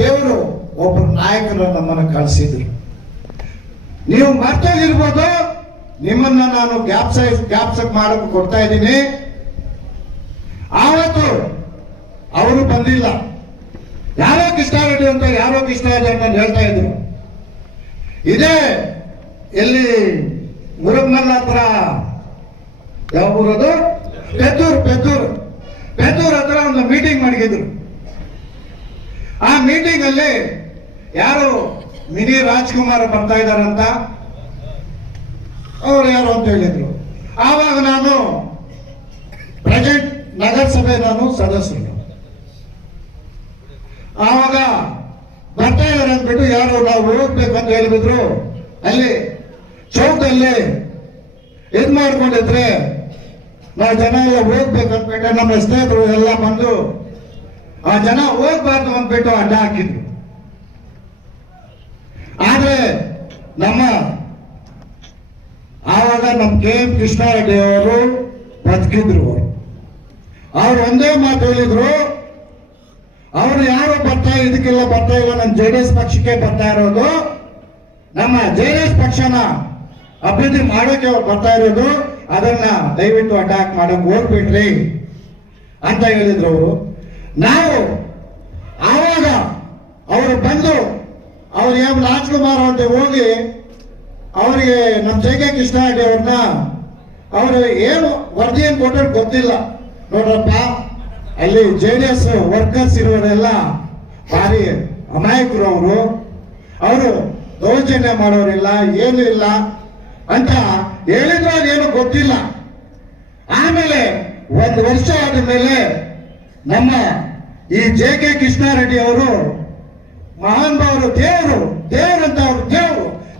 ದೇವರು ಒಬ್ಬರು ನಾಯಕರು ನಮ್ಮನ್ನು ಕಳಿಸಿದ್ರು. ನೀವು ಮರ್ತೋಗಿರ್ಬೋದು, ನಿಮ್ಮನ್ನ ನಾನು ಜ್ಞಾಪಕ ಮಾಡಕ್ಕೆ ಕೊಡ್ತಾ ಇದ್ದೀನಿ. ಆವತ್ತು ಅವರು ಬಂದಿಲ್ಲ. ಯಾರೋ ಕೃಷ್ಣಾರೆಡ್ಡಿ ಅಂತ ಯಾರೋ ಕೃಷ್ಣಾರೆಡ್ಡಿ ಅಂತ ಹೇಳ್ತಾ ಇದ್ರು. ಇದೇ ಎಲ್ಲಿ ಮುರುಗಮಲ್ಲ ಹತ್ರ ಯಾವ ಊರದು, ಪೆದ್ದೂರ್ ಹತ್ರ ಒಂದು ಮೀಟಿಂಗ್ ಮಾಡಿದ್ರು. ಆ ಮೀಟಿಂಗ್ ಅಲ್ಲಿ ಯಾರು ಮಿನಿ ರಾಜ್ಕುಮಾರ್ ಬರ್ತಾ ಇದ್ದಾರಂತ ಅವ್ರು ಯಾರು ಅಂತ ಹೇಳಿದ್ರು. ಆವಾಗ ನಾನು ಪ್ರೆಸೆಂಟ್ ನಗರಸಭೆ ನಾನು ಸದಸ್ಯರು. ಆವಾಗ ಬರ್ತಾ ಇದಾರೆ ಅಂದ್ಬಿಟ್ಟು ಯಾರು ನಾವು ಹೋಗ್ಬೇಕು ಅಂತ ಹೇಳಿದ್ರು. ಅಲ್ಲಿ ಚೌಕಲ್ಲಿ ಇದ್ ಮಾಡ್ಕೊಂಡಿದ್ರೆ ನಾವು ಜನ ಎಲ್ಲ ಹೋಗ್ಬೇಕಂದ್ಬಿಟ್ಟು ನಮ್ಮ ಸ್ನೇಹಿತರು ಎಲ್ಲ ಬಂದು ಆ ಜನ ಹೋಗ್ಬಾರ್ದು ಅಂದ್ಬಿಟ್ಟು ಅಡ್ಡ ಹಾಕಿದ್ರು. ಆದ್ರೆ ಆವಾಗ ನಮ್ಮ KM ಕೃಷ್ಣಾರೆಡ್ಡಿ ಅವರು ಬದುಕಿದ್ರು. ಅವ್ರು ಒಂದೇ ಮಾತು ಹೇಳಿದ್ರು, ಅವರು ಯಾರು ಇದಕ್ಕೆಲ್ಲ ಬರ್ತಾ ಇಲ್ಲ, ನಮ್ಮ JDS ಪಕ್ಷಕ್ಕೆ ಬರ್ತಾ ಇರೋದು, ನಮ್ಮ JDS ಪಕ್ಷನ ಅಭಿವೃದ್ಧಿ ಮಾಡೋಕೆ ಅವ್ರು ಬರ್ತಾ ಇರೋದು, ಅದನ್ನ ದಯವಿಟ್ಟು ಅಟ್ಯಾಕ್ ಮಾಡಕ್ ಹೋಗ್ಬಿಟ್ರಿ ಅಂತ ಹೇಳಿದ್ರು ಅವರು. ನಾವು ಆವಾಗ ಅವರು ಬಂದು ಅವ್ರು ಯಾವ ರಾಜ್ಕುಮಾರ್ ಅಂತ ಹೋಗಿ ಅವರಿಗೆ ನಮ್ಮ JK ಕೃಷ್ಣಾರೆಡ್ಡಿ ಅವ್ರನ್ನ ಅವರು ಏನು ವರದಿ ಏನು ಕೊಟ್ಟರು ಗೊತ್ತಿಲ್ಲ. ನೋಡ್ರಪ್ಪ, ಅಲ್ಲಿ JDS ವರ್ಕರ್ಸ್ ಇರೋರೆಲ್ಲ ಭಾರಿ ಅಮಾಯಕರು, ಅವರು ದೌರ್ಜನ್ಯ ಮಾಡೋರಿಲ್ಲ, ಏನು ಇಲ್ಲ ಅಂತ ಹೇಳಿದ್ರು. ಅದೇನು ಗೊತ್ತಿಲ್ಲ. ಆಮೇಲೆ ಒಂದು ವರ್ಷ ಆದ ಮೇಲೆ ನಮ್ಮ ಈ JK ಕೃಷ್ಣಾರೆಡ್ಡಿ ಅವರು ಮಹಾನ್ ಭಾವರು, ದೇವರಂತ ಅವರು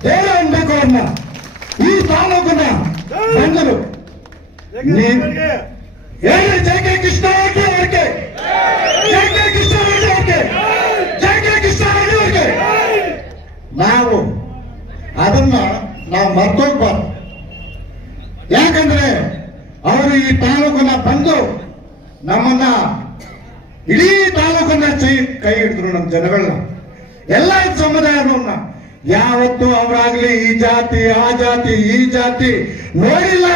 ದೇವರು ಅನ್ಬೇಕು ಅವ್ರನ್ನ, ಈ ತಾಲೂಕನ್ನ ಬಂದರು. ಹೇಳಿ JK ಕೃಷ್ಣಾರೆಡ್ಡಿ ಅವ್ರಿಗೆ, JK ಕೃಷ್ಣಾರೆಡ್ಡಿ ಅವ್ರಿಗೆ, JK ಕೃಷ್ಣಾರೆಡ್ಡಿ ಅವ್ರಿಗೆ. ನಾವು ಅದನ್ನ ಮರ್ತೋಗ್ಬಾರ್ದು. ಯಾಕಂದ್ರೆ ಅವರು ಈ ತಾಲೂಕನ್ನ ಬಂದು ನಮ್ಮನ್ನ ಇಡೀ ತಾಲೂಕನ್ನ ಕೈ ಹಿಡಿದ್ರು. ನಮ್ಮ ಜನಗಳನ್ನ, ಎಲ್ಲ ಸಮುದಾಯವನ್ನ ಯಾವತ್ತು ಅವರಾಗ್ಲಿ ಈ ಜಾತಿ ಆ ಜಾತಿ ಈ ಜಾತಿ ನೋಡಿಲ್ಲ.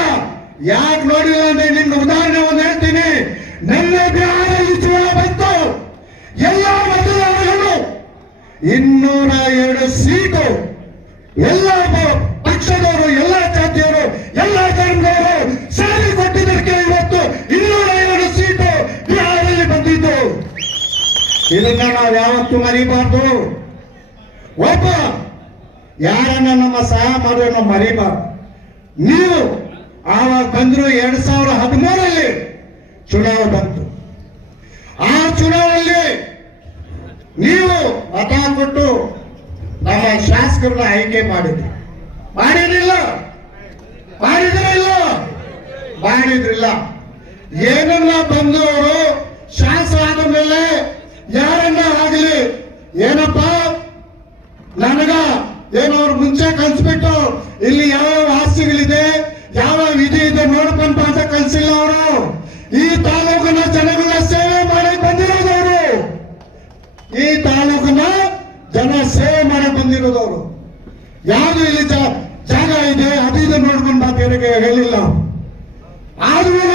ಯಾಕೆ ನೋಡಿಲ್ಲ ಅಂದ್ರೆ ನಿನ್ನ ಉದಾಹರಣೆ ಒಂದು ಹೇಳ್ತೀನಿ. ನೆನ್ನೆ ಬಿಹಾರಲ್ಲಿ ಚುನಾವಣೆ ಬಂತು, ಎಲ್ಲ ಮತದಾರರು 202 ಸೀಟು, ಎಲ್ಲ ಪಕ್ಷದವರು, ಎಲ್ಲ ಜಾತಿಯವರು, ಎಲ್ಲ ಧರ್ಮದವರು ಸೇರಿ ಕೊಟ್ಟಿದ್ದಕ್ಕೆ ಇವತ್ತು 202 ಸೀಟು ಬಿಹಾರಲ್ಲಿ ಬಂದಿದ್ದು. ಇದನ್ನ ನಾವು ಯಾವತ್ತೂ ಮರಿಬಾರ್ದು. ಒಬ್ಬ ಯಾರನ್ನ ನಮ್ಮ ಸಹಾಯ ಮಾಡುವ ನಾವು ಮರಿಬಾರ್ದು. ನೀವು ಆವಾಗ ಬಂದ್ರು 2013 ಚುನಾವಣೆ ಬಂತು. ಆ ಚುನಾವಣೆಯಲ್ಲಿ ನೀವು ಮತ ಕೊಟ್ಟು ನಮ್ಮ ಶಾಸಕರನ್ನ ಆಯ್ಕೆ ಮಾಡಿದ್ರಿ. ಮಾಡಿದ್ರಿಲ್ಲ. ಏನನ್ನ ಬಂದು ಅವರು ಶಾಸಕ ಆದ ಮೇಲೆ ಯಾರನ್ನ ಆಗಲಿ ಏನಪ್ಪ ನನಗ ಏನೋ ಅವ್ರು ಮುಂಚೆ ಕಲ್ಸ್ಬಿಟ್ಟು ಇಲ್ಲಿ ಯಾವ ಆಸ್ತಿಗಳಿದೆ, ಯಾವ ವಿಧಿ ಇದೆ ನೋಡ್ಕೊಂತ ಅಂತ ಕಲ್ಸಿಲ್ಲ. ಅವರು ಈ ತಾಲೂಕಿನ ಜನಗಳ ಸೇವೆ ಮಾಡಕ್ ಬಂದಿರೋದವರು, ಈ ತಾಲೂಕಿನ ಜನ ಸೇವೆ ಮಾಡಕ್ ಬಂದಿರೋದವರು. ಯಾವುದು ಇಲ್ಲಿ ಜಾಗ ಇದೆ ಅದು ಇದು ನೋಡ್ಕೊಂಡು ಬೇರೆಗೆ ಹೇಳಿಲ್ಲ. ಆದ್ರೂ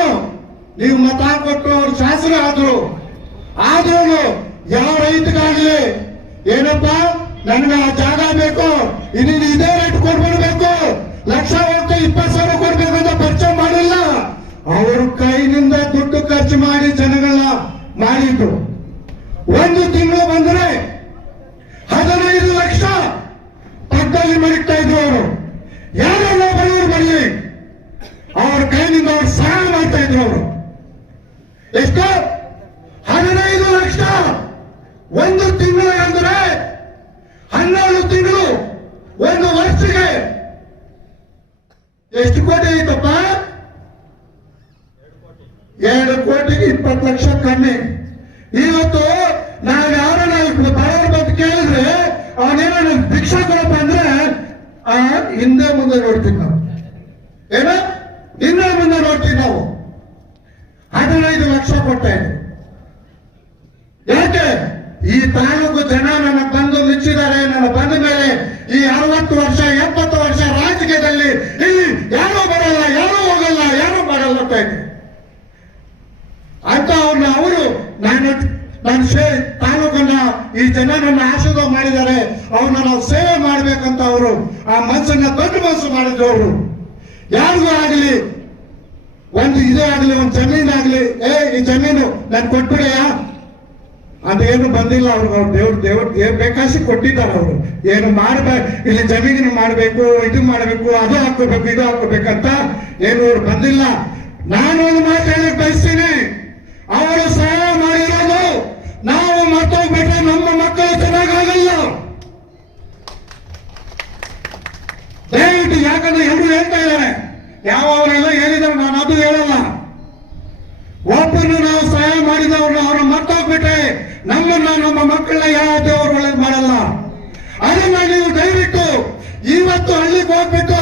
ನೀವು ಮತ ಕೊಟ್ಟು ಅವ್ರು ಶಾಸಕ ಆದ್ರೂ ಯಾವ ರೈತಗಾಗ್ಲಿ ಏನಪ್ಪ ನನ್ಗೆ ಆ ಜಾಗ ಬೇಕು, ಇನ್ನಿಲ್ಲಿ ಇದೇ ರೇಟ್ ಕೊಡ್ಬಿಡ್ಬೇಕು, 1,20,000 ಕೊಡ್ಬೇಕು ಅಂತ ಪರಿಚಯ ಮಾಡಿಲ್ಲ. ಅವರು ಕೈನಿಂದ ದುಡ್ಡು ಖರ್ಚು ಮಾಡಿ ಜನಗಳನ್ನ ಮಾಡಿದ್ರು. ಒಂದು ತಿಂಗಳು ಬಂದ್ರೆ 15 ಲಕ್ಷ ಪಕ್ಕದಲ್ಲಿ ಮರಿತಾ ಇದ್ರು. ಅವರು ಯಾರೆಲ್ಲ ಬಡವರು ಬರಲಿ ಅವ್ರ ಕೈನಿಂದ ಅವ್ರು ಸಹಾಯ ಮಾಡ್ತಾ ಇದ್ರು. ಅವರು ಎಷ್ಟು 15 ಲಕ್ಷ ಒಂದು ತಿಂಗಳು ಅಂದ್ರೆ 12 ತಿಂಗಳು, ಒಂದು ವರ್ಷಕ್ಕೆ ಎಷ್ಟು ಕೋಟಿ ಐತಪ್ಪ? 2,20,00,000 ಕಮ್ಮಿ. ಇವತ್ತು ನಾವು ಯಾರನ್ನ ಬಡವರ ಬಗ್ಗೆ ಕೇಳಿದ್ರೆ ಅವನೇನ ಭಿಕ್ಷಾ ಕೊಡಪ್ಪ ಅಂದ್ರೆ ಹಿಂದೆ ಮುಂದೆ ನೋಡ್ತೀವಿ ನಾವು. ಹಿಂದೆ ಮುಂದೆ ನೋಡ್ತೀವಿ ನಾವು. 15 ಲಕ್ಷ ಕೊಟ್ಟ. ಯಾಕೆ ಈ ತಾಲೂಕು ಜನ ತಾಲೂಕನ್ನ ಈ ಜನ ನನ್ನ ಆಶೀರ್ವಾದ ಮಾಡಿದ್ದಾರೆ, ಅವ್ರನ್ನ ನಾವು ಸೇವೆ ಮಾಡ್ಬೇಕಂತ ಅವರು ಆ ಮನಸ್ಸನ್ನ ದೊಡ್ಡ ಮನಸ್ಸು ಮಾಡಿದ್ರು. ಅವರು ಯಾರಿಗೂ ಆಗ್ಲಿ ಒಂದು ಇದೇ ಆಗ್ಲಿ, ಒಂದು ಜಮೀನಾಗ್ಲಿ, ಈ ಜಮೀನು ನನ್ ಕೊಟ್ಬಿಡೆಯ ಅದೇನು ಬಂದಿಲ್ಲ ಅವ್ರಿಗೆ. ಅವ್ರು ದೇವ್ರ ಬೇಕಾಸಿ ಕೊಟ್ಟಿದ್ದಾರೆ. ಅವರು ಏನು ಮಾಡ್ಬೇಕು, ಇಲ್ಲಿ ಜಮೀನು ಮಾಡ್ಬೇಕು, ಇದು ಮಾಡ್ಬೇಕು, ಅದು ಹಾಕೋಬೇಕು, ಇದು ಹಾಕೋಬೇಕಂತ ಏನು ಅವ್ರು ಬಂದಿಲ್ಲ. ನಾನು ಒಂದು ಮಾತು ಹೇಳಕ್ ಬಯಸ್ತೀನಿ, ಅವರು ಸಹಾಯ ಮಾಡಿರೋದು ನಾವು ಮತ್ತೋಗ್ಬಿಟ್ರೆ ನಮ್ಮ ಮಕ್ಕಳು ಚೆನ್ನಾಗಾಗಲ್ಲ. ದಯವಿಟ್ಟು, ಯಾಕಂದ್ರೆ ಎಲ್ಲರೂ ಹೇಳ್ತಾ ಇದ್ದಾರೆ, ಯಾವ ಅವರೆಲ್ಲ ಹೇಳಿದ್ರು, ನಾನು ಅದು ಹೇಳಲ್ಲ. ಒಬ್ಬರನ್ನು ನಾವು ಸಹಾಯ ಮಾಡಿದವ್ರನ್ನ ಅವ್ರನ್ನ ಮರ್ತೋಗ್ಬಿಟ್ರೆ ನಮ್ಮನ್ನ ನಮ್ಮ ಮಕ್ಕಳನ್ನ ಯಾವ ದೇವರು ಒಳ್ಳೇದು ಮಾಡಲ್ಲ. ಅದನ್ನ ನೀವು ದಯವಿಟ್ಟು ಇವತ್ತು ಹಳ್ಳಿಗೆ ಹೋಗ್ಬಿಟ್ಟು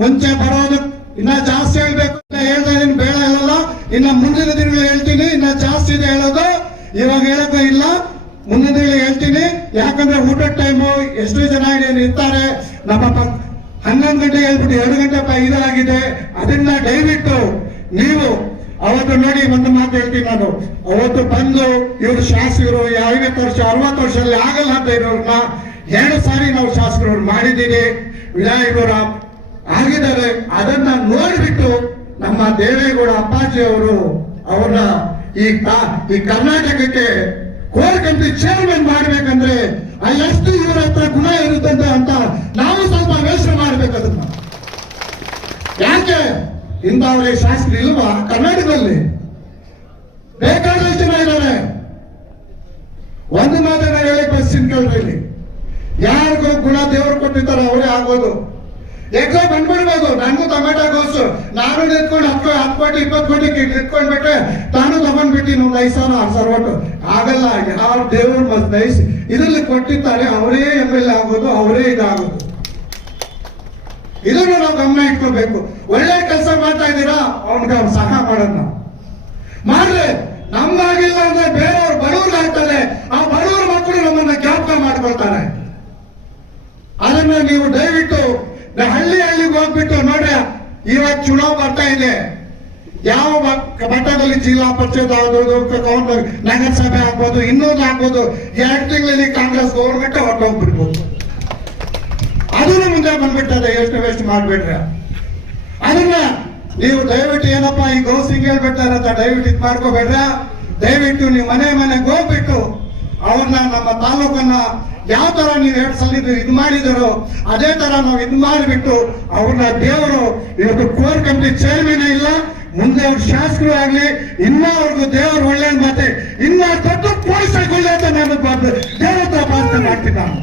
ಮುಂಚೆ ಬರೋದು ಇನ್ನ ಜಾಸ್ತಿ ಹೇಳ್ಬೇಕು ಹೇಳ್ತಾ ಇದೀನಿ, ಬೇಡ ಹೇಳಲ್ಲ. ಇನ್ನ ಮುಂದಿನ ದಿನಗಳು ಹೇಳ್ತೀನಿ, ಇನ್ನ ಜಾಸ್ತಿ ಇದೆ ಹೇಳೋದು, ಇವಾಗ ಹೇಳೋದು ಇಲ್ಲ, ಮುಂದಿನ ದಿನ ಹೇಳ್ತೀನಿ. ಯಾಕಂದ್ರೆ ಊಟದ ಟೈಮು ಎಷ್ಟು ಜನ ಇರ್ತಾರೆ, ನಮ್ಮ 11 ಗಂಟೆ ಹೇಳ್ಬಿಟ್ಟು 2 ಗಂಟೆ ಇದಾಗಿದೆ. ಅದನ್ನ ದಯವಿಟ್ಟು ನೀವು ಅವತ್ತು ನೋಡಿ, ಒಂದು ಮಾತು ಹೇಳ್ತೀನಿ ನಾನು, ಅವತ್ತು ಬಂದು ಇವರು ಶಾಸಕರು 50 ವರ್ಷ 60 ವರ್ಷದಲ್ಲಿ ಆಗಲ್ಲ ಅಂತ ಇರೋರ್ನ 2 ಸಾರಿ ನಾವು ಶಾಸಕರು ಮಾಡಿದ್ದೀರಿ, ವಿನಾಯಕರ ಆಗಿದ್ದಾರೆ. ಅದನ್ನ ನೋಡ್ಬಿಟ್ಟು ನಮ್ಮ ದೇವೇಗೌಡ ಅಪ್ಪಾಜಿ ಅವರು ಅವ್ರನ್ನ ಈ ಕರ್ನಾಟಕಕ್ಕೆ ಕೋರ್ ಕಮಿಟಿ ಚೇರ್ಮನ್ ಮಾಡ್ಬೇಕಂದ್ರೆ ಎಷ್ಟು ಇವರ ಹತ್ರ ಗುಣ ಇರುತ್ತಂತೆ ಅಂತ ನಾವು ಸ್ವಲ್ಪ ಯೋಚನೆ ಮಾಡ್ಬೇಕು. ಅದನ್ನ ಯಾಕೆ ಇಂಥವ್ರಿಗೆ ಶಾಸಕರು ಇಲ್ವಾ ಕರ್ನಾಟಕದಲ್ಲಿ? ಬೇಕಾದಷ್ಟು ಜನ ಇದ್ದಾರೆ. ಒಂದು ಮಾತನ್ನ ಹೇಳಿ ಬಸ್ಸಿನ ಕೇಳ್ರಿ, ಯಾರಿಗೂ ಗುಣ ದೇವರು ಕೊಟ್ಟಿರ್ತಾರೆ ಅವರೇ ಆಗೋದು. ಎಕ್ಸಾಮ್ ಬಂದ್ಬಿಡ್ಬೋದು, ನನಗೂ ಟೊಮೆಟೊ ಗೋಸು, ನಾನು ನಿಂತ್ಕೊಂಡು 10 ಕೋಟಿ 20 ಕೋಟಿ ನಿಂತ್ಕೊಂಡ್ಬಿಟ್ರೆ ನಾನು ತಗೊಂಡ್ಬಿಟ್ಟಿನಿ ಒಂದು 5,000 6,000 ಓಟು. ಆಗಲ್ಲ. ಯಾವ ದೇವರು ನೈಸಿ ಇದರಲ್ಲಿ ಕೊಟ್ಟಿರ್ತಾರೆ ಅವರೇ MLA ಆಗೋದು, ಅವರೇ ಇದಾಗೋದು. ಇದನ್ನು ನಾವು ಗಮನ ಇಟ್ಕೋಬೇಕು. ಒಳ್ಳೆ ಕೆಲಸ ಮಾಡ್ತಾ ಇದ್ದೀರಾ, ಅವ್ನಿಗೆ ಅವ್ನು ಸಹಾಯ ಮಾಡೋದು ನಾವು ಮಾಡ್ರೆ ನಮ್ಗಾಗಿಲ್ಲ ಅಂದ್ರೆ ಬೇರೆಯವ್ರು ಬಡವ್ರಿಗೆ ಆಗ್ತದೆ. ಆ ಬಡವ್ರ ಮಕ್ಕಳು ನಮ್ಮನ್ನ ಜ್ಞಾಪಕ ಮಾಡ್ಕೊಳ್ತಾರೆ. ಅದನ್ನ ನೀವು ದಯವಿಟ್ಟು ಹಳ್ಳಿಗೆ ಹೋಗ್ಬಿಟ್ಟು ನೋಡ್ರಿ, ಇವತ್ತು ಚುನಾವ್ ಬರ್ತಾ ಇದೆ. ಯಾವ ಮಟ್ಟದಲ್ಲಿ ಜಿಲ್ಲಾ ಪರಿಷತ್ ಆಗ್ಬೋದು, ನಗರಸಭೆ ಆಗ್ಬೋದು, ಇನ್ನೊಂದು ಆಗ್ಬೋದು, 2 ತಿಂಗಳಲ್ಲಿ ಕಾಂಗ್ರೆಸ್ ಗೌರ್ಮೆಂಟ್ ಹೊರಟೋಗ್ಬಿಡ್ಬೋದು. ಅದನ್ನು ಮುಂದೆ ಬಂದ್ಬಿಟ್ಟದೆ. ಎಷ್ಟು ವೇಸ್ಟ್ ಮಾಡ್ಬಿಟ್ರೆ ಅದನ್ನ ನೀವು ದಯವಿಟ್ಟು ಏನಪ್ಪ ಈ ಗೌಸಿಂಗ್ ಹೇಳ್ಬಿಡ್ತಾರೆ ಅಂತ ದಯವಿಟ್ಟು ಇದು ಮಾಡ್ಕೋಬೇಡ್ರ. ದಯವಿಟ್ಟು ನೀವು ಮನೆಗೆ ಹೋಗ್ಬಿಟ್ಟು ಅವ್ರನ್ನ ನಮ್ಮ ತಾಲೂಕನ್ನ ಯಾವ ತರ ನೀವು 2 ಸಲ ಇದು ಮಾಡಿದರೋ ಅದೇ ತರ ನಾವು ಇದು ಮಾಡಿಬಿಟ್ಟು ಅವ್ರನ್ನ ದೇವರು ಇವತ್ತು ಕೋರ್ ಕಮಿಟಿ ಚೇರ್ಮನ್ ಇಲ್ಲ, ಮುಂದೆ ಅವ್ರ ಶಾಸಕರು ಆಗ್ಲಿ, ಇನ್ನೂ ಅವ್ರಿಗೂ ದೇವರು ಒಳ್ಳೆ ಮಾತೆ, ಇನ್ನ ದೊಡ್ಡ ಪೊಲೀಸ್ ಒಳ್ಳೆ ಅಂತ ನಾನು ದೇವರ ಪ್ರಾರ್ಥನೆ ಮಾಡ್ತೀನಿ ನಾನು.